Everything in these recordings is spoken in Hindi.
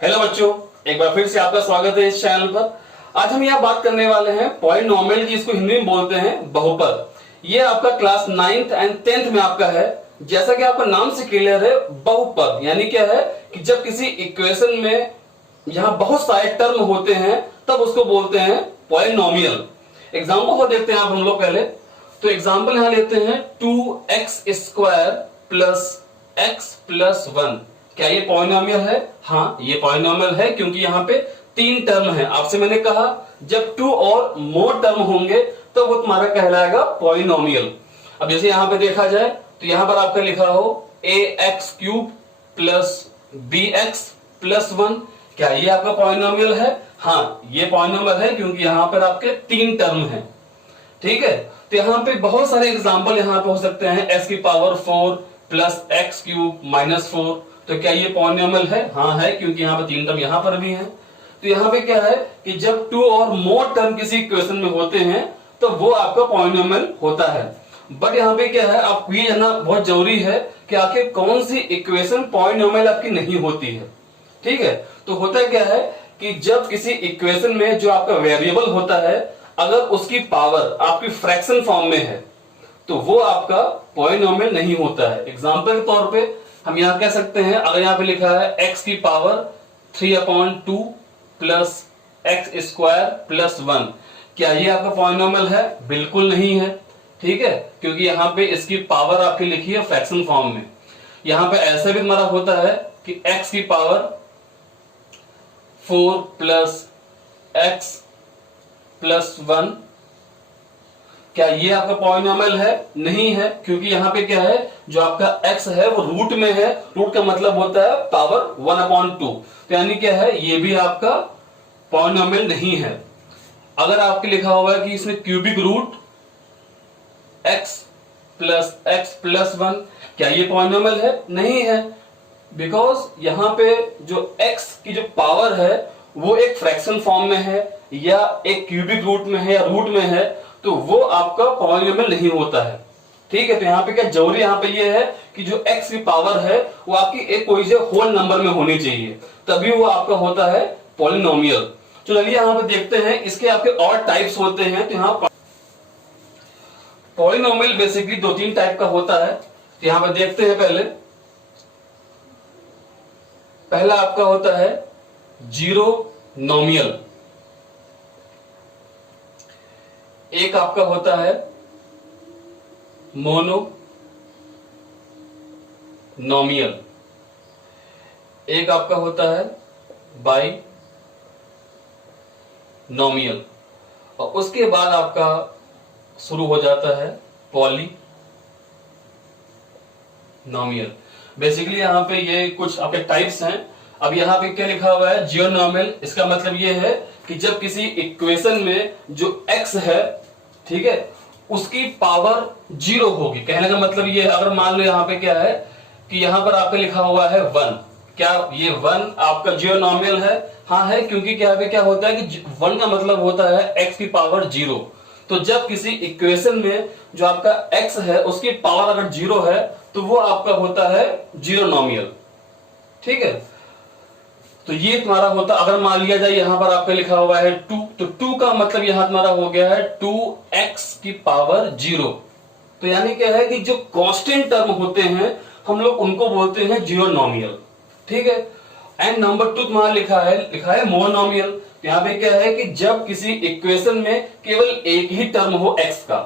हेलो बच्चों, एक बार फिर से आपका स्वागत है इस चैनल पर। आज हम यहाँ बात करने वाले हैं पॉलिनोमियल की, इसको हिंदी में बोलते हैं बहुपद। ये आपका क्लास 9th एंड 10th में आपका है। जैसा कि आपका नाम से क्लियर है, बहुपद यानी क्या है कि जब किसी इक्वेशन में यहाँ बहुत सारे टर्म होते हैं तब उसको बोलते हैं पॉलिनोमियल। एग्जाम्पल को देखते हैं आप हम लोग पहले। तो एग्जाम्पल यहाँ लेते हैं 2x² प्लस x प्लस 1। क्या ये पॉलिनोमियल है? हाँ, ये पॉलिनोमियल है क्योंकि यहाँ पे 3 टर्म है। आपसे मैंने कहा जब 2 और मोर टर्म होंगे तो वो तुम्हारा कहलाएगा पॉलिनोमियल। अब जैसे यहाँ पे देखा जाए तो यहाँ पर आपका लिखा हो ax³ प्लस bx प्लस 1। क्या ये आपका पॉलिनोमियल है? हाँ, ये पॉलिनोमियल है क्योंकि यहाँ पर आपके 3 टर्म है। ठीक है, तो यहाँ पे बहुत सारे एग्जाम्पल यहाँ पे हो सकते हैं। x⁴ plus x³ minus 4। तो क्या ये पॉलिनोमियल है? हाँ है, क्योंकि यहाँ पे 3 टर्म यहाँ पर भी हैं। तो यहाँ पे क्या है कि जब 2 और मोर टर्म किसी इक्वेशन में होते हैं तो वो आपका पॉलिनोमियल होता है। बट यहाँ पे क्या है, आपको ये जानना बहुत जरूरी है कि आखिर कौन सी इक्वेशन पॉलिनोमियल आपकी नहीं होती है। ठीक है, तो होता क्या है कि जब किसी इक्वेशन में जो आपका वेरिएबल होता है, अगर उसकी पावर आपकी फ्रैक्शन फॉर्म में है तो वो आपका पॉलिनोमियल नहीं होता है। एग्जांपल के तौर पे हम यहां कह सकते हैं, अगर यहां पे लिखा है x की पावर 3/2 प्लस x² प्लस 1, क्या ये आपका पॉलिनोमियल है? बिल्कुल नहीं है। ठीक है, क्योंकि यहाँ पे इसकी पावर आपकी लिखी है फ्रैक्शन फॉर्म में। यहाँ पे ऐसा भी हमारा होता है कि x की पावर 4 प्लस x प्लस 1। क्या ये आपका पॉलिनोमियल है? नहीं है, क्योंकि यहाँ पे क्या है, जो आपका x है वो रूट में है। रूट का मतलब होता है पावर 1/2। तो यानी क्या है, ये भी आपका पॉलिनोमियल नहीं है। अगर आपके लिखा हुआ है कि इसमें क्यूबिक रूट x प्लस 1, क्या ये पॉलिनोमियल है? नहीं है, बिकॉज यहाँ पे जो x की जो पावर है वो एक फ्रैक्शन फॉर्म में है या एक क्यूबिक रूट में है या रूट में है, तो वो आपका पॉलिनोमियल नहीं होता है। ठीक है, तो यहाँ पे क्या जरूरी यहाँ पे ये है कि जो x की पावर है वो आपकी एक कोई से होल नंबर में होनी चाहिए, तभी वो आपका होता है पॉलिनोमियल। चलिए यहाँ पे देखते हैं इसके आपके और टाइप्स होते हैं। तो यहाँ पॉलिनोमियल बेसिकली 2-3 टाइप का होता है। तो यहाँ पे देखते हैं पहला आपका होता है जीरो नोमियल, एक आपका होता है मोनो नोमियल, एक आपका होता है बाई नोमियल, और उसके बाद आपका शुरू हो जाता है पॉली नोमियल। बेसिकली यहाँ पे ये कुछ आपके टाइप्स हैं। अब यहाँ पे क्या लिखा हुआ है, जियोनोमियल। इसका मतलब ये है कि जब किसी इक्वेशन में जो x है, ठीक है, उसकी पावर 0 होगी। कहने का मतलब ये है, अगर मान लो यहाँ पे क्या है कि यहाँ पर आपका लिखा हुआ है 1, क्या ये 1 आपका जियोनोमियल है? हाँ है, क्योंकि क्या पे क्या होता है कि 1 का मतलब होता है x की पावर 0। तो जब किसी इक्वेशन में जो आपका x है उसकी पावर अगर 0 है तो वो आपका होता है जियोनोमियल। ठीक है, तो ये तुम्हारा होता, अगर मान लिया जाए यहां पर आपका लिखा हुआ है 2, तो 2 का मतलब यहां तुम्हारा हो गया है 2x की पावर 0। तो यानी क्या है कि जो कांस्टेंट टर्म होते हैं हम लोग उनको बोलते हैं जियोनोमियल। ठीक है, एंड नंबर 2 तुम्हारा लिखा है मोनोमियल। यहाँ पे क्या है कि जब किसी इक्वेशन में केवल एक ही टर्म हो x का,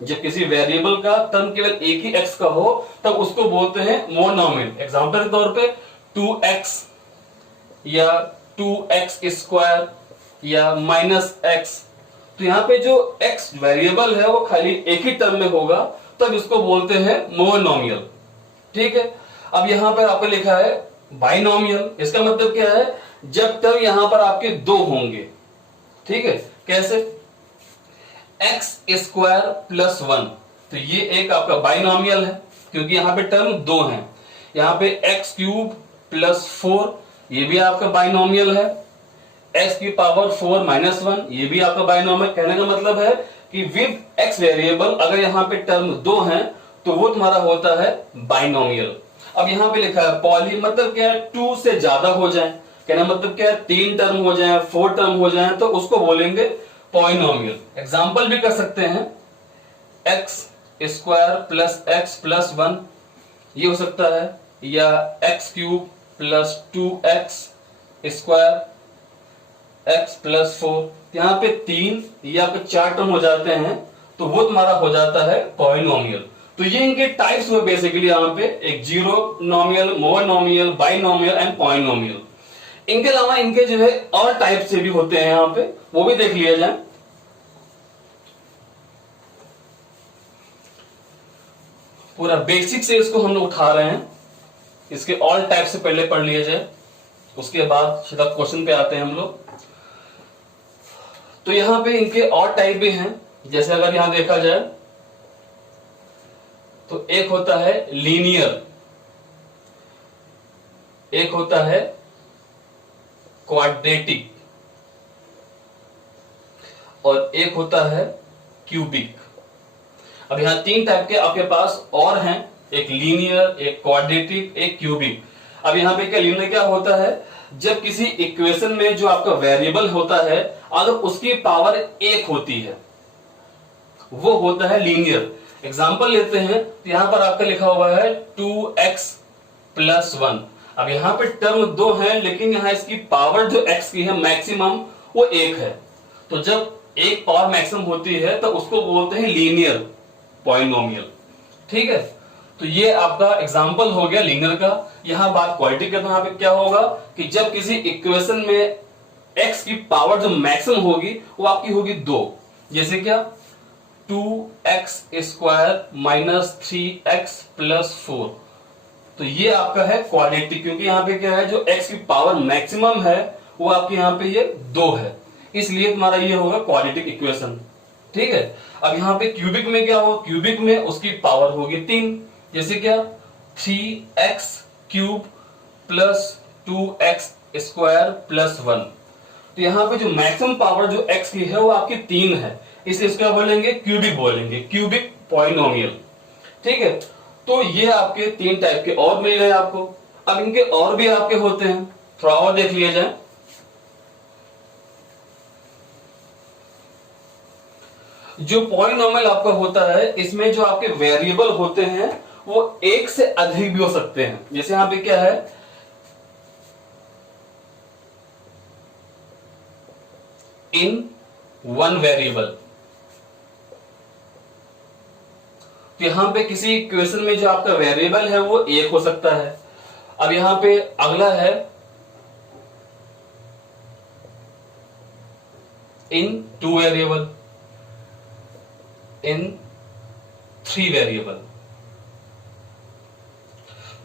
जब किसी वेरिएबल का टर्म केवल एक ही x का हो तब उसको बोलते हैं मोनोमियल। एग्जांपल के तौर पे 2x या 2x² या -x। तो यहाँ पे जो x वेरिएबल है वो खाली एक ही टर्म में होगा, तब इसको बोलते हैं मोनोमियल। ठीक है, अब यहाँ पर आपको लिखा है बाइनोमियल। इसका मतलब क्या है, जब टर्म यहां पर आपके 2 होंगे। ठीक है, कैसे, x² प्लस 1, तो ये एक आपका बाइनोमियल है क्योंकि यहां पे टर्म 2 हैं। यहां पे x³ प्लस 4, ये भी आपका बाइनोमियल है। x की पावर 4 माइनस 1, ये भी आपका बाइनोमियल। कहने का मतलब है कि विद x वेरिएबल अगर यहां पे टर्म 2 हैं तो वो तुम्हारा होता है बाइनोमियल। अब यहां पे लिखा है पॉली, मतलब क्या है, 2 से ज्यादा हो जाए। कहना मतलब क्या है, 3 टर्म हो जाए, 4 टर्म हो जाए तो उसको बोलेंगे पॉलिनोमियल। एग्जाम्पल भी कर सकते हैं, x square plus x plus 1 ये हो सकता है, या x cube plus 2x square x plus 4। यहाँ पे 3 या 4 टर्म हो जाते हैं तो वो तुम्हारा हो जाता है पॉलिनोमियल। तो ये इनके टाइप्स हुए बेसिकली यहाँ पे, एक जीरो नॉमियल, मोनोमियल, बाइनोमियल एंड पॉलिनोमियल। इनके अलावा इनके जो है और टाइप से भी होते हैं यहाँ पे, वो भी देख लिया जाए। पूरा बेसिक से इसको हम लोग उठा रहे हैं, इसके ऑल टाइप से पहले पढ़ लिया जाए, उसके बाद सीधा क्वेश्चन पे आते हैं हम लोग। तो यहां पे इनके और टाइप भी हैं, जैसे अगर यहां देखा जाए तो एक होता है लीनियर, एक होता है क्वाड्रेटिक और एक होता है क्यूबिक। अब यहां 3 टाइप के आपके पास और हैं, एक लीनियर, एक क्वाड्रेटिक, एक क्यूबिक। अब यहां पे क्या लीनियर क्या होता है, जब किसी इक्वेशन में जो आपका वेरिएबल होता है अगर उसकी पावर 1 होती है वो होता है लीनियर। एग्जांपल लेते हैं तो यहां पर आपका लिखा हुआ है 2x प्लस 1। अब यहां पे टर्म 2 है लेकिन यहां इसकी पावर जो x की है मैक्सिमम वो 1 है, तो जब एक पावर मैक्सिमम होती है तो उसको बोलते हैं लीनियर पॉलिनोमियल। ठीक है, तो ये आपका एग्जांपल हो गया लीनियर का। यहां बात क्वाड्रेटिक का, तो यहां पे क्या होगा कि जब किसी इक्वेशन में x की पावर जो मैक्सिमम होगी वो आपकी होगी 2, जैसे क्या 2x square minus 3x plus 4। तो ये आपका है क्वाड्रेटिक, क्योंकि यहां पे क्या है, जो x की पावर मैक्सिमम है वो आपके यहां पे ये 2 है, इसलिए तुम्हारा ये होगा क्वाड्रेटिक इक्वेशन। ठीक है, अब यहां पे क्यूबिक में क्या होगा, क्यूबिक में उसकी पावर होगी 3, जैसे क्या 3x cube plus 2x square plus 1। तो यहां पे जो मैक्सिमम पावर जो x की है वो आपकी 3 है, इसलिए इसको बोलेंगे क्यूबिक, बोलेंगे क्यूबिक पॉलिनोमियल। ठीक है, तो ये आपके 3 टाइप के और मिल गए आपको। अब इनके और भी आपके होते हैं, थोड़ा और देख लिया जाए। जो पॉलिनोमियल आपका होता है इसमें जो आपके वेरिएबल होते हैं वो एक से अधिक भी हो सकते हैं। जैसे यहां पे क्या है, इन 1 वेरिएबल। तो यहां पे किसी इक्वेशन में जो आपका वेरिएबल है वो 1 हो सकता है। अब यहां पे अगला है इन 2 वेरिएबल, इन 3 वेरिएबल।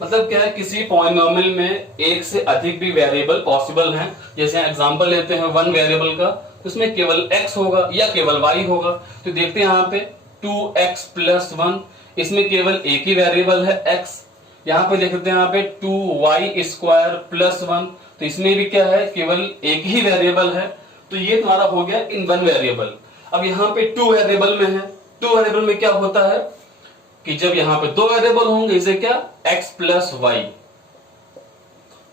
मतलब क्या है, किसी पॉलिनोमियल में एक से अधिक भी वेरिएबल पॉसिबल हैं। जैसे एग्जांपल लेते हैं 1 वेरिएबल का, उसमें केवल x होगा या केवल y होगा। तो देखते हैं यहाँ पे 2x प्लस 1, इसमें केवल एक ही वेरिएबल है x। यहाँ पे देखते हैं यहाँ पे 2y स्क्वायर प्लस 1, तो इसमें भी क्या है, केवल एक ही वेरिएबल है। तो ये तुम्हारा हो गया इन 1 वेरिएबल। अब यहाँ पे 2 वेरिएबल में है, 2 वेरिएबल में क्या होता है कि जब यहां पे 2 वेरिएबल होंगे, इसे क्या x प्लस वाई,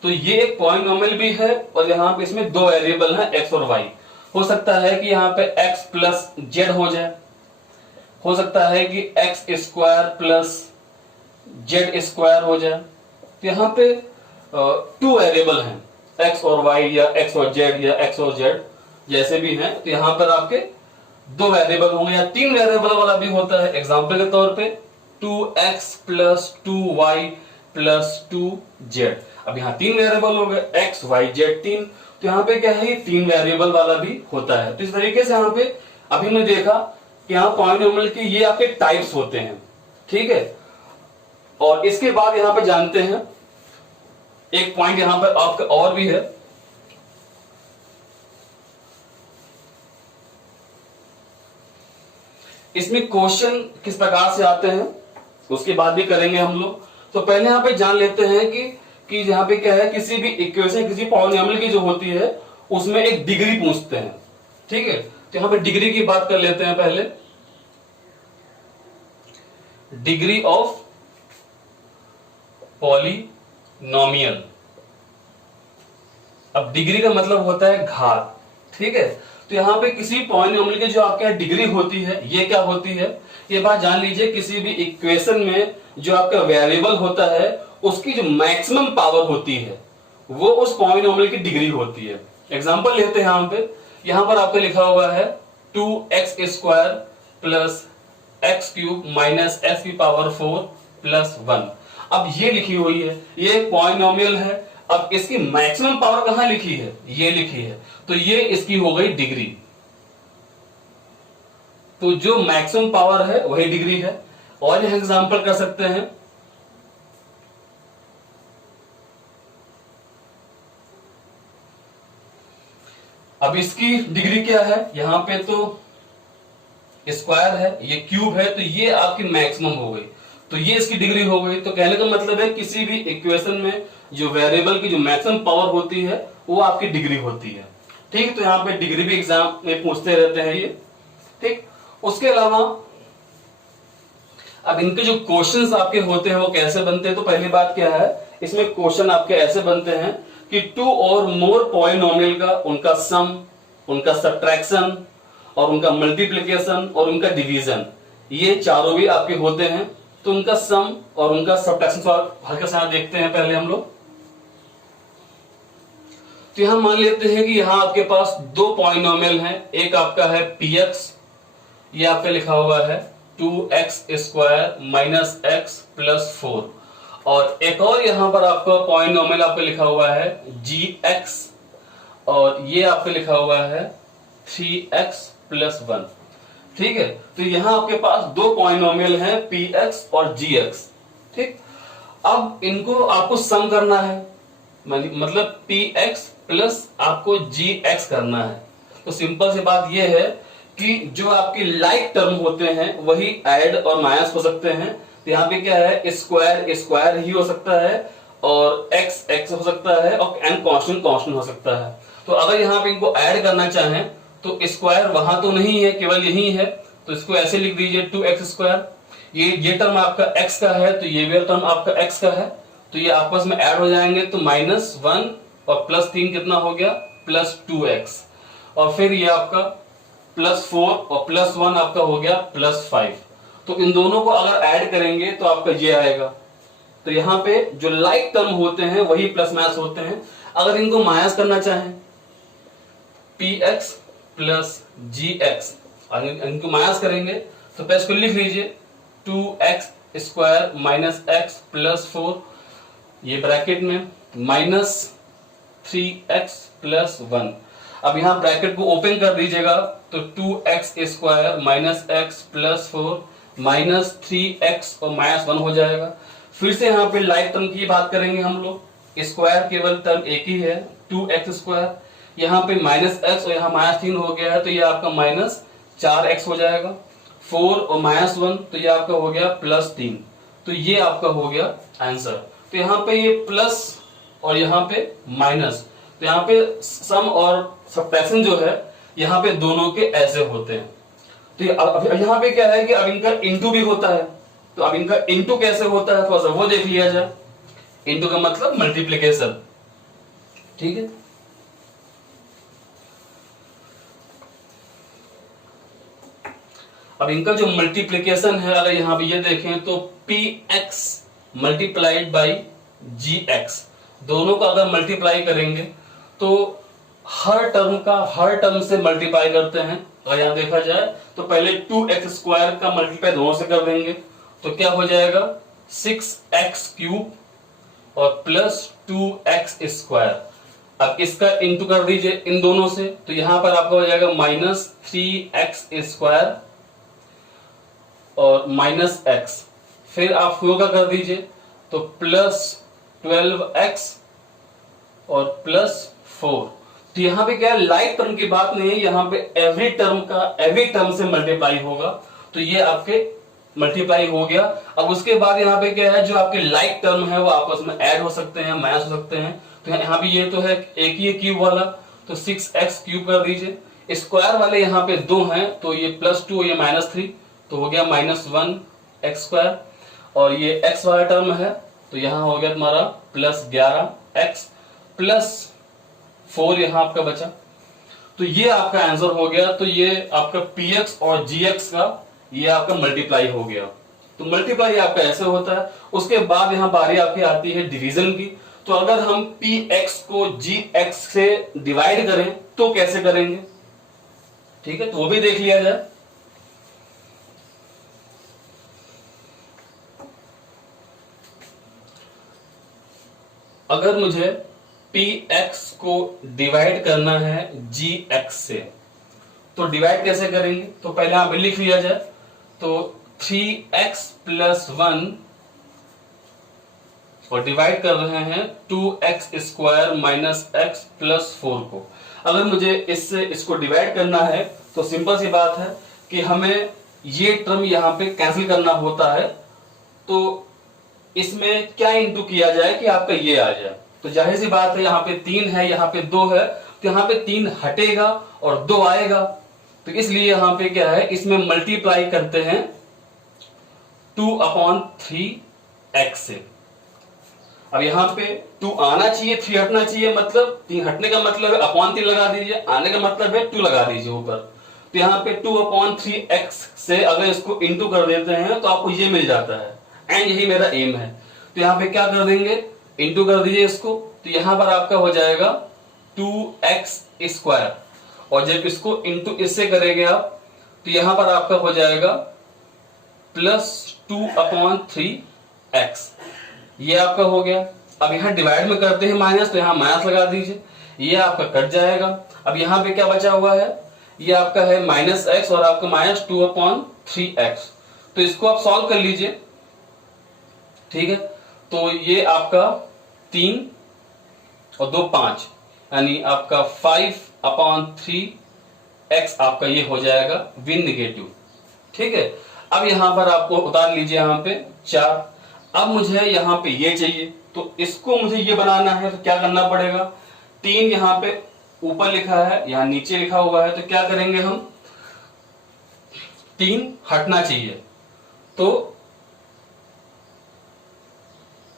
तो ये एक पॉलिनोमियल भी है और यहां पे इसमें 2 वेरिएबल हैं x और y। हो सकता है कि यहां पे x प्लस जेड हो जाए, हो सकता है कि x square plus Z square हो जाए। तो यहां पे 2 वेरिएबल हैं, x और y या x और z या x और z जैसे भी हैं। तो यहां पर आपके 2 वेरिएबल होंगे, या 3 वेरिएबल वाला भी होता है। एग्जांपल के तौर पे 2x plus 2y plus 2z। अब यहाँ 3 वेरिएबल हो गए, x y z 3। तो यहाँ पे क्या है, ये 3 वेरिएबल वाला भी होता है। तो इस तरीके से यहाँ पे अभी हमने देखा कि यहाँ पॉलिनोमियल के ये आपके टाइप्स होते हैं। ठीक है, और इसके बाद यहाँ पे जानते हैं एक पॉइंट यहाँ पे आपका और भी है। इसमें क्वेश्चन किस प्रकार से आते हैं उसके बाद भी करेंगे हम लोग। तो पहले यहां पे जान लेते हैं कि यहां पे क्या है, किसी भी इक्वेशन, किसी पॉलिनोमियल की जो होती है उसमें एक डिग्री पूछते हैं। ठीक है, तो यहां पे डिग्री की बात कर लेते हैं पहले। Degree of polynomial. अब डिग्री का मतलब होता है घात, ठीक है। तो यहाँ पे किसी पॉलिनोमियल की जो आपके यहाँ डिग्री होती है ये क्या होती है, ये बात जान लीजिए। किसी भी इक्वेशन में जो आपका वेरिएबल होता है उसकी जो मैक्सिमम पावर होती है वो उस पॉलिनोमियल की डिग्री होती है। एग्जांपल लेते हैं यहाँ पर आपका लिखा हुआ है 2x² plus x cube minus x की पावर 4 प्लस 1। अब ये लिखी हुई है, ये एक पॉलिनोमियल है। अब इसकी मैक्सिमम पावर कहां लिखी है, ये लिखी है, तो ये इसकी हो गई डिग्री। तो जो मैक्सिमम पावर है वही डिग्री है। और यह एग्जांपल कर सकते हैं, अब इसकी डिग्री क्या है, यहां पे तो स्क्वायर है, ये क्यूब है, तो ये आपकी मैक्सिमम हो गई, तो ये इसकी डिग्री हो गई। तो कहने का मतलब है किसी भी इक्वेशन में जो वेरिएबल की जो मैक्सिमम पावर होती है वो आपकी डिग्री होती है, ठीक। तो यहाँ पे डिग्री भी एग्जाम में पूछते रहते हैं ये, ठीक। उसके अलावा अब इनके जो क्वेश्चंस आपके होते हैं वो कैसे बनते हैं, तो पहली बात क्या है, इसमें क्वेश्चन आपके ऐसे बनते हैं कि 2 और मोर पॉलिनोमियल का उनका सम, उनका सब्ट्रैक्शन और उनका मल्टीप्लिकेशन और उनका डिवीजन, ये चारों भी आपके होते हैं। तो उनका सम और उनका सब्ट्रैक्शन हल्का सा देखते हैं पहले हम लोग। तो यहां मान लेते हैं कि यहां आपके पास 2 पॉलिनोमियल हैं, एक आपका है px, ये आपका लिखा हुआ है 2x² माइनस एक्स प्लस 4, और एक और यहां पर आपका पॉलिनोमियल आपका लिखा हुआ है gx, और ये आपका लिखा हुआ है 3x प्लस 1, ठीक है। तो यहां आपके पास 2 पॉलिनोमियल हैं px और gx, ठीक। अब इनको आपको सम करना है, मतलब px प्लस आपको gx करना है। तो सिंपल सी बात यह है कि जो आपके लाइक टर्म होते हैं वही ऐड और माइनस हो सकते हैं। तो यहाँ पे क्या है, स्क्वायर स्क्वायर ही हो सकता है और एक्स एक्स हो सकता है और एन कांस्टेंट कांस्टेंट हो सकता है। तो अगर यहाँ पे इनको ऐड करना चाहें तो स्क्वायर वहां तो नहीं है, केवल यही है, तो इसको ऐसे लिख दीजिए 2x²। ये टर्म आपका x का है तो ये भी टर्म आपका x का है, तो ये आपस में ऐड हो जाएंगे, तो -1 और +3 कितना हो गया, +2x, और फिर ये आपका +4 और +1 आपका हो गया +5। तो इन दोनों को अगर ऐड करेंगे तो आपका ये आएगा। तो यहाँ पे जो लाइक टर्म होते हैं वही प्लस माइनस होते हैं। अगर इनको माइनस करना चाहें px प्लस gx, इनको माइनस करेंगे तो पहले इसको लिख लीजिए 2x² माइनस एक्स प्लस 4, ये ब्रैकेट में -3x प्लस 1। अब यहां ब्रैकेट को ओपन कर दीजिएगा तो 2x² minus x plus 4 -3x और -1 हो जाएगा। फिर से यहाँ पे लाइक टर्म की बात करेंगे हम लोग, स्क्वायर केवल टर्म एक ही है 2x², यहाँ पे -x और यहाँ -3 हो गया है तो ये आपका -4x हो जाएगा, 4 और -1 तो ये आपका हो गया +3, तो ये आपका हो गया आंसर। तो यहाँ पे ये प्लस और यहाँ पे माइनस, तो यहाँ पे सम और सब्ट्रैक्शन जो है यहाँ पे दोनों के ऐसे होते हैं। तो यहाँ पे क्या है कि अब इनका इंटू भी होता है, तो अब इनका इंटू कैसे होता है थोड़ा सा वो देख लिया जाए। इंटू का मतलब मल्टीप्लिकेशन, ठीक है। अब इनका जो मल्टीप्लिकेशन है अगर यहां पे ये देखें तो px मल्टीप्लाइड बाई gx, दोनों का अगर मल्टीप्लाई करेंगे तो हर टर्म से मल्टीप्लाई करते हैं। अगर यहां देखा जाए तो पहले 2x² का मल्टीप्लाई दोनों से कर देंगे तो क्या हो जाएगा 6x³ और +2x²। अब इसका इंटू कर दीजिए इन दोनों से, तो यहां पर आपका हो जाएगा -3x² और -x, फिर आप फ्लो का कर दीजिए तो +12x और +4। तो यहाँ पे क्या है, लाइक टर्म की बात नहीं है, यहाँ पे एवरी टर्म से मल्टीप्लाई होगा, तो ये आपके मल्टीप्लाई हो गया। अब उसके बाद यहाँ पे क्या है, जो आपके लाइक टर्म है वो आपस में ऐड हो सकते हैं, माइनस हो सकते हैं। तो यहाँ पे ये तो है एक ही क्यूब वाला, तो 6x³ कर दीजिए। स्क्वायर वाले यहाँ पे 2 हैं तो ये +2 और ये -3, तो हो गया -1x², और ये x वाला टर्म है तो यहाँ हो गया तुम्हारा +11x 4 यहां आपका बचा। तो ये आपका आंसर हो गया। तो ये आपका px और gx का ये आपका मल्टीप्लाई हो गया। तो मल्टीप्लाई आपका ऐसे होता है। उसके बाद यहां बारी आपकी आती है डिवीजन की। तो अगर हम px को gx से डिवाइड करें तो कैसे करेंगे, ठीक है, तो वो भी देख लिया जाए। अगर मुझे px को डिवाइड करना है gx से तो डिवाइड कैसे करेंगे, तो पहले यहां पे लिख लिया जाए। तो 3x प्लस 1 और डिवाइड कर रहे हैं 2x square minus x plus 4 को। अगर मुझे इससे इसको डिवाइड करना है तो सिंपल सी बात है कि हमें ये टर्म यहां पे कैंसिल करना होता है। तो इसमें क्या इंटू किया जाए कि आपका ये आ जाए। तो जाहिर सी बात है, यहाँ पे 3 है, यहाँ पे 2 है, तो यहाँ पे 3 हटेगा और 2 आएगा। तो इसलिए यहाँ पे क्या है, इसमें मल्टीप्लाई करते हैं 2/3x से। अब यहाँ पे 2 आना चाहिए, 3 हटना चाहिए, मतलब 3 हटने का मतलब है अपॉन 3 लगा दीजिए, आने का मतलब है 2 लगा दीजिए ऊपर। तो यहाँ पे 2/3x से अगर इसको इंटू कर देते हैं तो आपको ये मिल जाता है, एंड यही मेरा एम है। तो यहाँ पे क्या कर देंगे, इंटू कर दीजिए इसको। तो यहां पर आपका हो जाएगा 2x स्क्वायर, और जब इसको इंटू इससे करेंगे आप तो यहां पर आपका हो जाएगा प्लस 2/3x। ये आपका हो गया। अब यहां डिवाइड में करते हैं माइनस, तो यहां माइनस लगा दीजिए, ये आपका कट जाएगा। अब यहां पे क्या बचा हुआ है, ये आपका है माइनस x और आपका माइनस 2/3x। तो इसको आप सॉल्व कर लीजिए, ठीक है। तो ये आपका 3 और 2 5, यानी आपका 5/3x आपका ये हो जाएगा विन निगेटिव, ठीक है। अब यहां पर आपको उतार लीजिए यहां पे 4। अब मुझे यहां पे ये चाहिए, तो इसको मुझे ये बनाना है, तो क्या करना पड़ेगा, 3 यहां पे ऊपर लिखा है, यहां नीचे लिखा हुआ है, तो क्या करेंगे हम, 3 हटना चाहिए, तो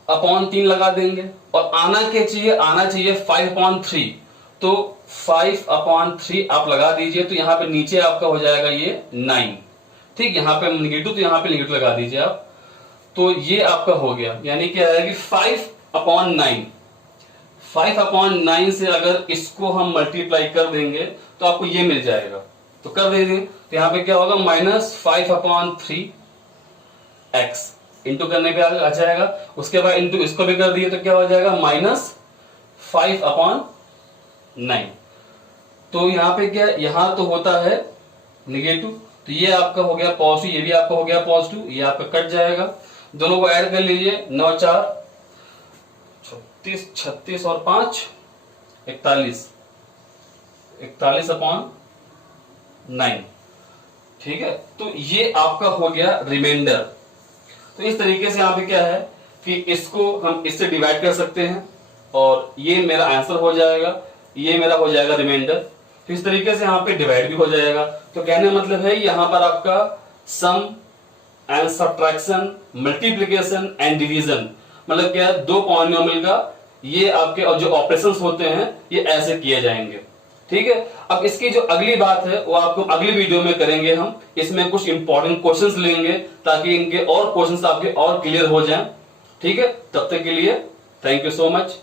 अपॉन 3 लगा देंगे, और आना क्या चाहिए, आना चाहिए 5/3, तो 5/3 आप लगा दीजिए। तो यहां पे नीचे आपका हो जाएगा ये 9, ठीक। यहां पे निगेटिव, तो यहां पे निगेटिव लगा दीजिए आप। तो ये आपका हो गया, यानी क्या है कि 5/9। 5/9 से अगर इसको हम मल्टीप्लाई कर देंगे तो आपको ये मिल जाएगा। तो कर देंगे, तो यहां पे क्या होगा, -5/3x इंटू करने पे आ जाएगा। उसके बाद इंटू इसको भी कर दिए तो क्या हो जाएगा, -5/9। तो यहाँ पे क्या, यहाँ तो होता है निगेटिव, तो ये आपका हो गया पॉजिटिव, ये भी आपका हो गया पॉजिटिव, ये आपका कट जाएगा। दोनों को ऐड कर लीजिए, 9 4 36, 36 और 5 41, 41/9, ठीक है। तो ये आपका हो गया रिमाइंडर। तो इस तरीके से यहाँ पे क्या है कि इसको हम इससे डिवाइड कर सकते हैं और ये मेरा आंसर हो जाएगा, ये मेरा हो जाएगा रिमाइंडर। तो इस तरीके से यहाँ पे डिवाइड भी हो जाएगा। तो कहने का मतलब है यहाँ पर आपका sum and subtraction, multiplication and division, मतलब क्या है, 2 पॉलिनोमियल का ये आपके और जो ऑपरेशंस होते हैं ये ऐसे किए जाएंगे, ठीक है। अब इसकी जो अगली बात है वो आपको अगली वीडियो में करेंगे हम। इसमें कुछ इंपॉर्टेंट क्वेश्चंस लेंगे ताकि इनके और क्वेश्चंस आपके और क्लियर हो जाएं, ठीक है। तब तक के लिए थैंक यू सो मच।